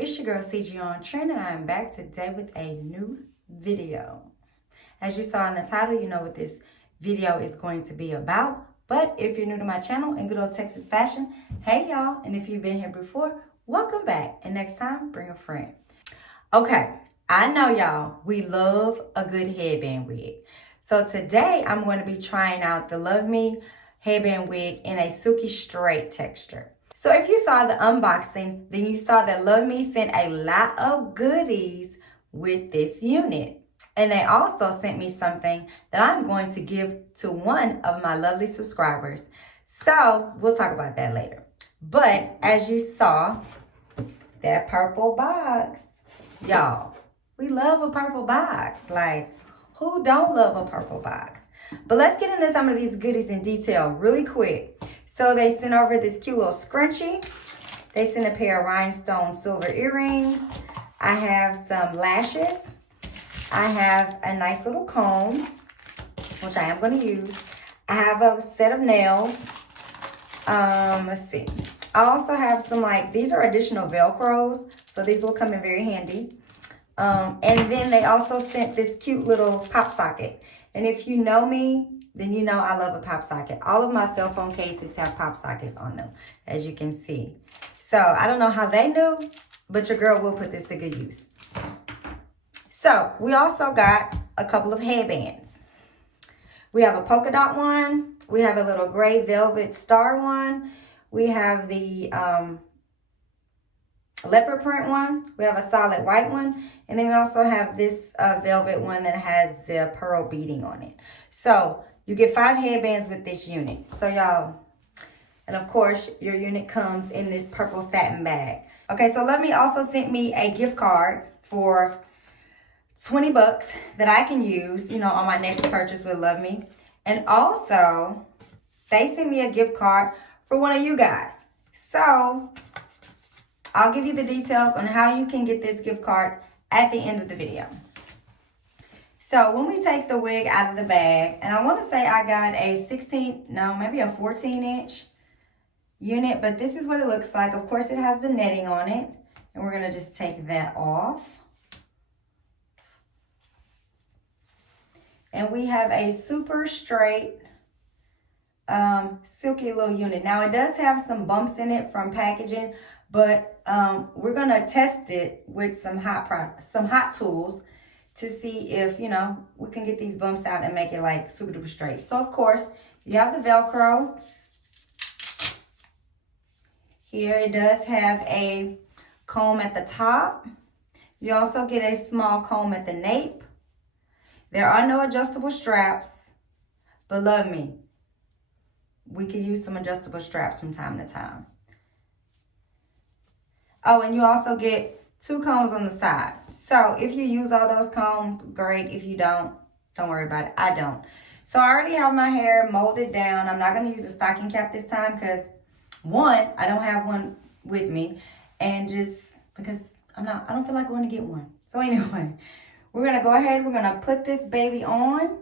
it's your girl CG OnTrend, and I'm back today with a new video. As you saw in the title, you know what this video is going to be about. But if you're new to my channel in good old Texas fashion, hey y'all, and if you've been here before, welcome back. And next time, bring a friend. Okay, I know y'all, we love a good headband wig. So today I'm going to be trying out the Love Me headband wig in a silky straight texture. So if you saw the unboxing, then you saw that Love Me sent a lot of goodies with this unit. And they also sent me something that I'm going to give to one of my lovely subscribers. So we'll talk about that later. But as you saw, that purple box, y'all, we love a purple box. Like, who don't love a purple box? But let's get into some of these goodies in detail really quick. So they sent over this cute little scrunchie. They sent a pair of rhinestone silver earrings. I have some lashes. I have a nice little comb, which I am going to use. I have a set of nails. Let's see. I also have some, these are additional Velcros, so these will come in very handy. And then they also sent this cute little pop socket. And if you know me, then you know I love a pop socket. All of my cell phone cases have pop sockets on them, as you can see. So I don't know how they knew, but your girl will put this to good use. So we also got a couple of headbands. We have a polka dot one. We have a little gray velvet star one. We have the leopard print one. We have a solid white one. And then we also have this velvet one that has the pearl beading on it. So you get 5 headbands with this unit. So y'all, and of course, your unit comes in this purple satin bag. Okay, so Love Me also sent me a gift card for 20 bucks that I can use, on my next purchase with Love Me. And also, they sent me a gift card for one of you guys. So I'll give you the details on how you can get this gift card at the end of the video. So when we take the wig out of the bag, and I want to say I got a 14-inch unit, but this is what it looks like. Of course, it has the netting on it, and we're going to just take that off. And we have a super straight, silky little unit. Now, it does have some bumps in it from packaging, but we're going to test it with some hot tools to see if, we can get these bumps out and make it super duper straight. So, of course, you have the Velcro. Here it does have a comb at the top. You also get a small comb at the nape. There are no adjustable straps, but Love Me, we can use some adjustable straps from time to time. Oh, and you also get 2 combs on the side. So if you use all those combs, great. If you don't worry about it. I don't. So I already have my hair molded down. I'm not going to use a stocking cap this time because, one, I don't have one with me, and just because I don't feel like going to get one. So anyway, we're going to go ahead. We're going to put this baby on,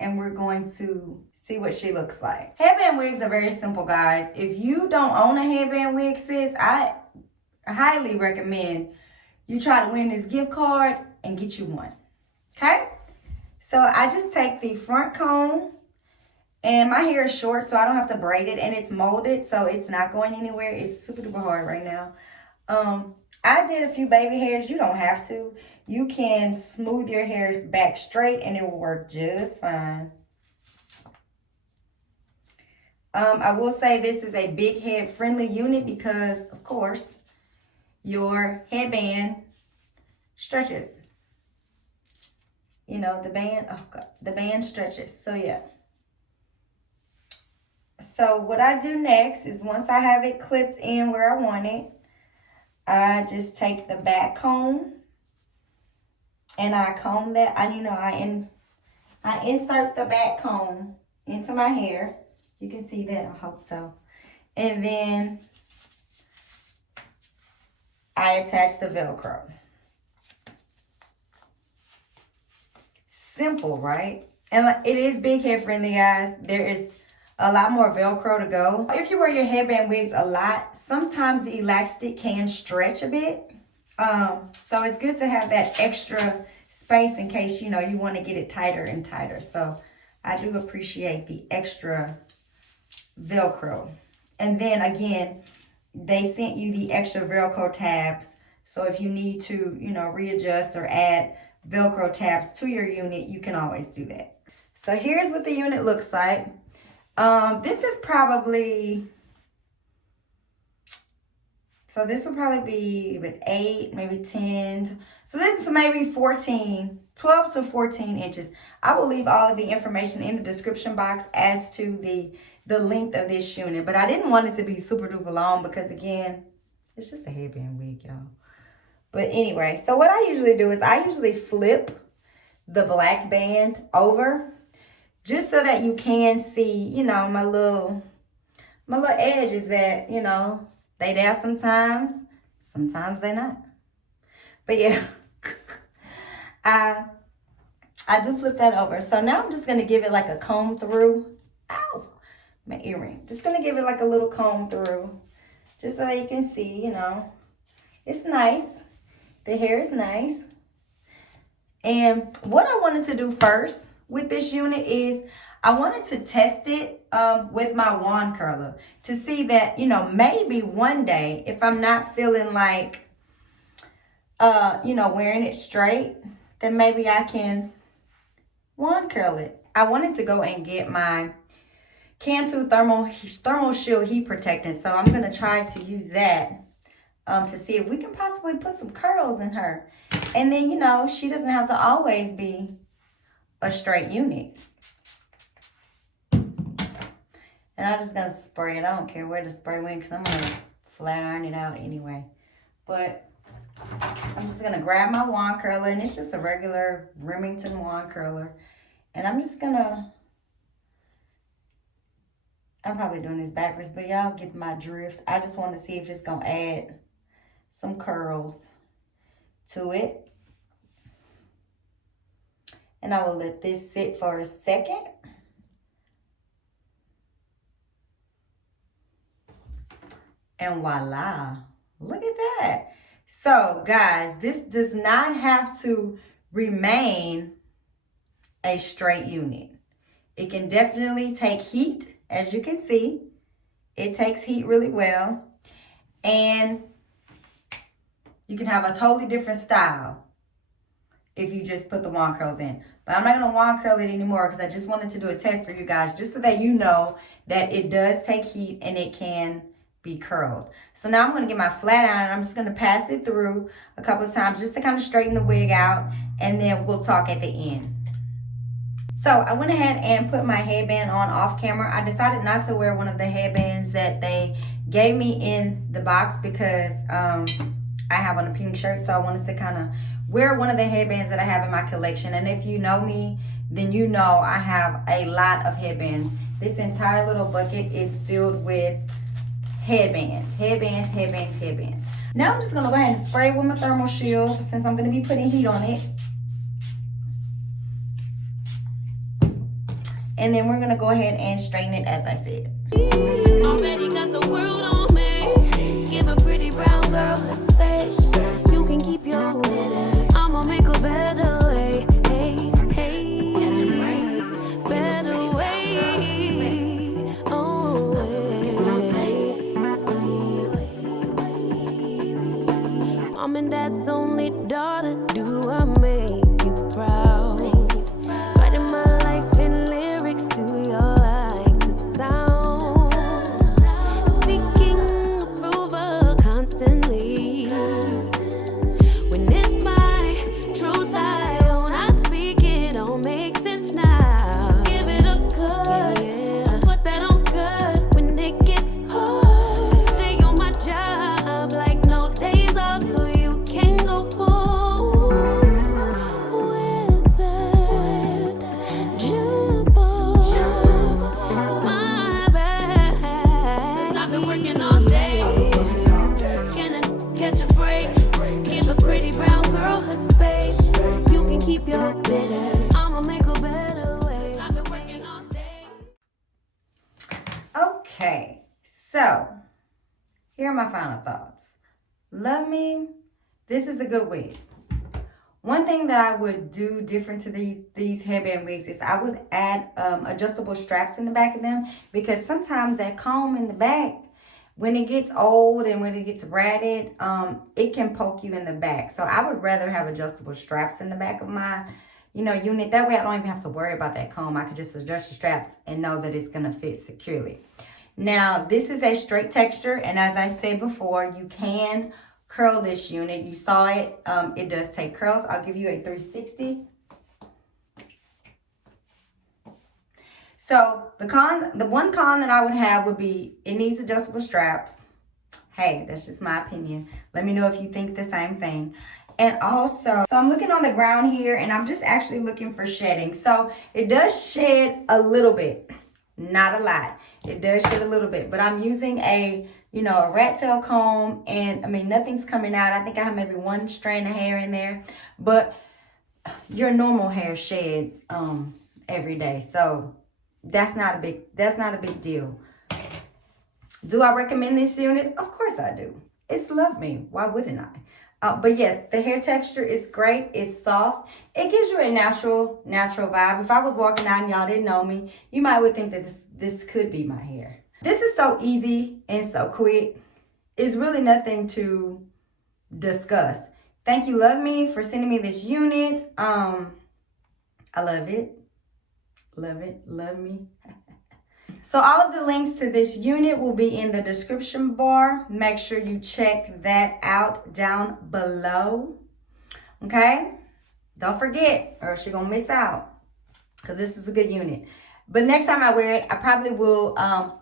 and we're going to see what she looks like. Headband wigs are very simple, guys. If you don't own a headband wig, sis, I highly recommend you try to win this gift card and get you one. Okay? So I just take the front comb, and my hair is short, so I don't have to braid it, and it's molded, so it's not going anywhere. It's super duper hard right now. I did a few baby hairs. You don't have to. You can smooth your hair back straight, and it will work just fine. I will say this is a big head friendly unit because, of course, your headband stretches. The band stretches. So yeah. So what I do next is, once I have it clipped in where I want it, I just take the back comb and I comb that. I insert the back comb into my hair. You can see that, I hope so. And then I attach the Velcro. Simple, right? And it is big head friendly, guys. There is a lot more Velcro to go. If you wear your headband wigs a lot, sometimes the elastic can stretch a bit. So it's good to have that extra space in case, you know, you want to get it tighter and tighter. So I do appreciate the extra Velcro. And then again, they sent you the extra Velcro tabs. So if you need to, you know, readjust or add Velcro tabs to your unit, you can always do that. So here's what the unit looks like. This is probably, so this will probably be with 8, maybe 10. So this is maybe 14, 12 to 14 inches. I will leave all of the information in the description box as to the length of this unit. But I didn't want it to be super duper long because, again, it's just a headband wig, y'all. But anyway, so what I usually do is I usually flip the black band over just so that you can see, you know, my little edges that, you know, they there sometimes they not. But yeah, I do flip that over. So now I'm just going to give it like a comb through. Ow, my earring. Just going to give it like a little comb through just so that you can see, you know, it's nice. The hair is nice. And what I wanted to do first with this unit is I wanted to test it with my wand curler to see that, you know, maybe one day if I'm not feeling like, you know, wearing it straight, then maybe I can wand curl it. I wanted to go and get my Cantu Thermal Shield Heat Protectant. So I'm going to try to use that to see if we can possibly put some curls in her. And then, you know, she doesn't have to always be a straight unit. And I'm just going to spray it. I don't care where the spray went because I'm going to flat iron it out anyway. But I'm just going to grab my wand curler. And it's just a regular Remington wand curler. And I'm just going to... I'm probably doing this backwards, but y'all get my drift. I just want to see if it's going to add some curls to it. And I will let this sit for a second. And voila, look at that. So guys, this does not have to remain a straight unit. It can definitely take heat, as you can see. It takes heat really well. And you can have a totally different style if you just put the wand curls in. But I'm not going to wand curl it anymore because I just wanted to do a test for you guys just so that you know that it does take heat and it can be curled. So now I'm going to get my flat iron and I'm just going to pass it through a couple of times just to kind of straighten the wig out, and then we'll talk at the end. So I went ahead and put my headband on off camera. I decided not to wear one of the headbands that they gave me in the box because I have on a pink shirt, so I wanted to kind of wear one of the headbands that I have in my collection. And if you know me, then you know I have a lot of headbands. This entire little bucket is filled with headbands. Now I'm just going to go ahead and spray with my thermal shield since I'm going to be putting heat on it. And then we're going to go ahead and straighten it as I said. Already got the world on me. Give a pretty brown girl a space. You can keep your winner. I'ma make a better way. Hey, hey. Better way. Oh, Mom and Dad's only daughter. Do I make you proud? Writing my life in lyrics. Do you like the sound? Seeking approval constantly. When it's my truth I own, I speak it. Don't make sense now. Give it a cut. Put that on cut when it gets hard. I stay on my job like no days off, so you can go home with that jump off my back. 'Cause I've been working all day. Can I catch a break? Give a pretty brown girl her space. You can keep your bitter. I'ma make a better way. 'Cause I've been working all day. Okay, so here are my final thoughts. Love Me this is a good wig. One thing that I would do different to these headband wigs is I would add adjustable straps in the back of them, because sometimes that comb in the back, when it gets old and when it gets ratted, it can poke you in the back. So I would rather have adjustable straps in the back of my, unit. That way I don't even have to worry about that comb. I could just adjust the straps and know that it's going to fit securely. Now, this is a straight texture, and as I said before, you can curl this unit. You saw it. It does take curls. I'll give you a 360. So the one con that I would have would be it needs adjustable straps. Hey, that's just my opinion. Let me know if you think the same thing. And also, so I'm looking on the ground here, and I'm just actually looking for shedding. So it does shed a little bit, not a lot. It does shed a little bit, but I'm using a rat tail comb, and I mean, nothing's coming out. I think I have maybe one strand of hair in there, but your normal hair sheds every day. So that's not a big deal. Do I recommend this unit? Of course I do. It's Love Me. Why wouldn't I? But yes, the hair texture is great. It's soft. It gives you a natural vibe. If I was walking out and y'all didn't know me, you might would think that this could be my hair. This is so easy and so quick. It's really nothing to discuss. Thank you, Love Me, for sending me this unit. I love it. Love it. Love me. So all of the links to this unit will be in the description bar. Make sure you check that out down below. Okay? Don't forget, or else you're going to miss out, because this is a good unit. But next time I wear it, I probably will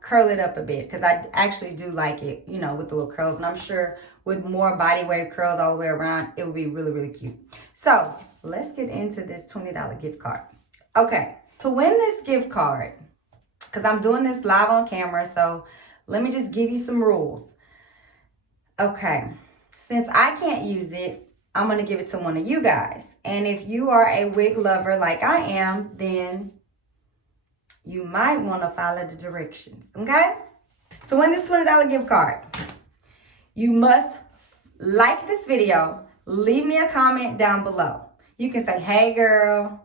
curl it up a bit, because I actually do like it, with the little curls. And I'm sure with more body wave curls all the way around, it would be really, really cute. So let's get into this $20 gift card. Okay, to win this gift card, because I'm doing this live on camera, so let me just give you some rules. Okay, since I can't use it, I'm going to give it to one of you guys. And if you are a wig lover like I am, then you might want to follow the directions, okay? To win this $20 gift card, you must like this video, leave me a comment down below. You can say, hey girl,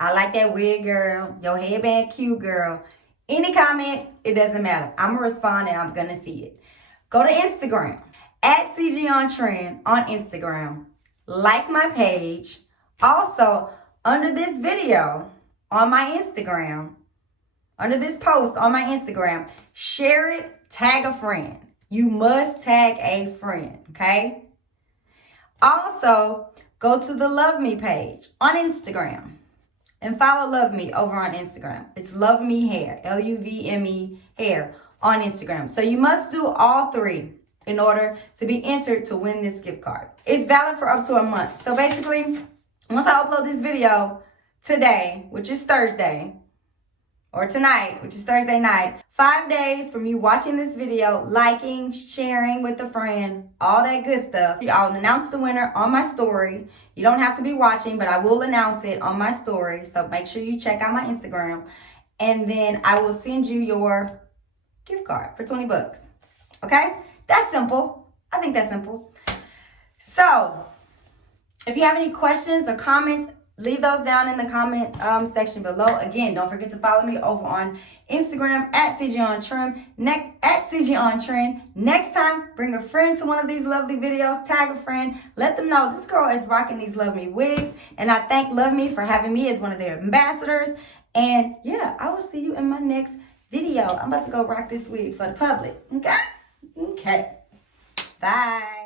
I like that wig, girl, your headband cute, girl. Any comment, it doesn't matter. I'm going to respond and I'm going to see it. Go to Instagram, at CG OnTrend on Instagram. Like my page. Also, under this video on my Instagram, under this post on my Instagram, share it, tag a friend. You must tag a friend, okay? Also, go to the Love Me page on Instagram. And follow Love Me over on Instagram. It's Love Me Hair, LUVME Hair on Instagram. So you must do all three in order to be entered to win this gift card. It's valid for up to a month. So basically, once I upload this video today, which is Thursday, or tonight, which is Thursday night, 5 days from you watching this video, liking, sharing with a friend, all that good stuff, I'll announce the winner on my story. You don't have to be watching, but I will announce it on my story. So make sure you check out my Instagram. And then I will send you your gift card for 20 bucks. Okay? That's simple. I think that's simple. So if you have any questions or comments, leave those down in the comment section below. Again, don't forget to follow me over on Instagram at CG OnTrend. Next time, bring a friend to one of these lovely videos. Tag a friend. Let them know this girl is rocking these Love Me wigs. And I thank Love Me for having me as one of their ambassadors. And yeah, I will see you in my next video. I'm about to go rock this wig for the public. Okay? Okay. Bye.